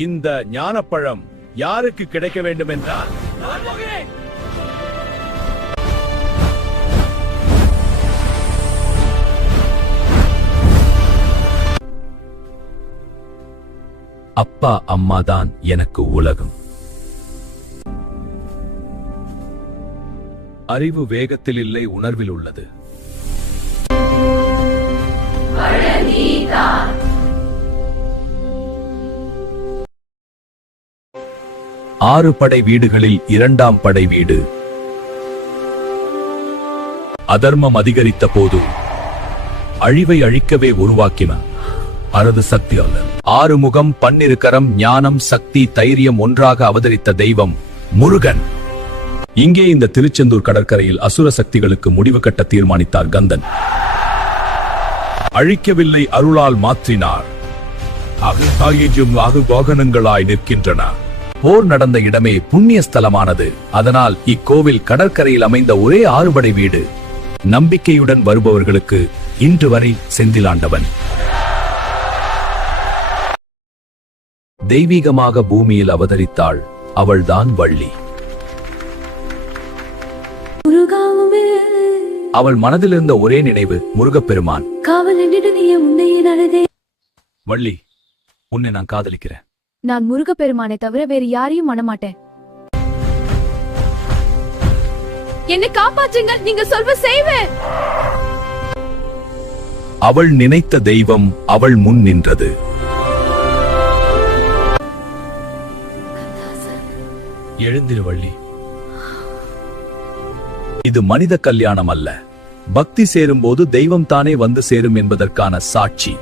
இந்த ஞானப்பழம் யாருக்கு கிடைக்க வேண்டும் என்றால் அப்பா அம்மாதான் எனக்கு உலகம். அறிவு வேகத்தில் இல்லை, உணர்வில் உள்ளது. ஆறு படை வீடுகளில் இரண்டாம் படை வீடு. அதர்மம் அதிகரித்த போது அழிவை அழிக்கவே உருவாக்கின. அரது சக்தி அல்ல. ஆறு முகம், பன்னிரு கரம், ஞானம், சக்தி, தைரியம் ஒன்றாக அவதரித்த தெய்வம் முருகன். இங்கே இந்த திருச்செந்தூர் கடற்கரையில் அசுர சக்திகளுக்கு முடிவு கட்ட தீர்மானித்தார் கந்தன். அழிக்கவில்லை, அருளால் மாற்றினார். வாகனங்களாய் நிற்கின்றன. போர் நடந்த இடமே புண்ணிய ஸ்தலமானது. அதனால் இக்கோவில் கடற்கரையில் அமைந்த ஒரே ஆறுபடை வீடு. நம்பிக்கையுடன் வருபவர்களுக்கு இன்று வரை செந்திலாண்டவன். தெய்வீகமாக பூமியில் அவதரித்தாள். அவள்தான் வள்ளி. அவள் மனதில் இருந்த ஒரே நினைவு முருகப்பெருமான். வள்ளி, உன்னை நான் காதலிக்கிறேன். நான் முருகப்பெருமானை தவிர வேறு யாரையும் மனமாட்டேன். என்னை காப்பாற்றுங்கள், நீங்க சொல்வ செய்வேன். அவள் நினைத்த தெய்வம் அவள் முன் நின்றது. எழுந்திரு வள்ளி. இது மனித கல்யாணம் அல்ல. பக்தி சேரும் போது தெய்வம் தானே வந்து சேரும் என்பதற்கான சாட்சி.